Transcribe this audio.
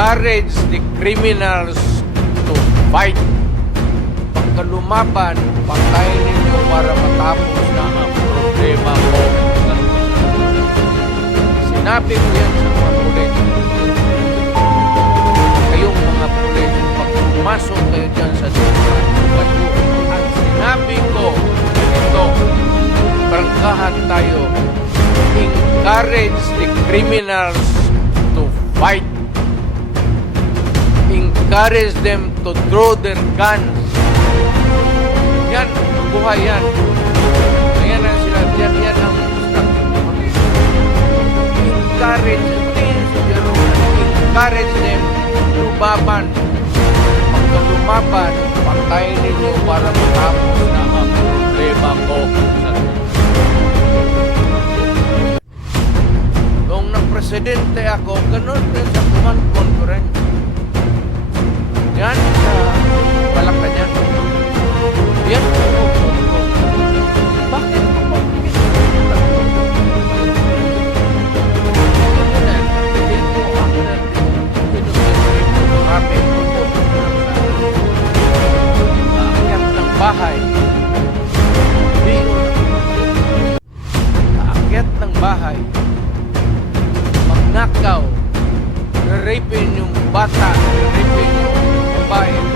encourage the criminals to fight. Pagka lumaban, patayin ninyo para matapos na ang problema ko. Sinabi ko yan sa mga pulis. Kayong mga pulis, pag pumasok kayo dyan sa lugar, at sinabi ko, ito, prangkahan tayo, encourage the criminals to fight. Encourage them to draw their guns. Yan, buhay yan. Ayan ang sila, yan ang encourage them, lumaban. Pagka lumaban, patayin ninyo para matapos na ang problema ko. Nung nang-presidente ako, ganun din sa command conference. Yan sa Malacanang. Yan po. Bakit ko po aakyat ng bahay. Aakyat ng bahay. Magnakaw. Rerapin yung bata. Rerapin yung babae.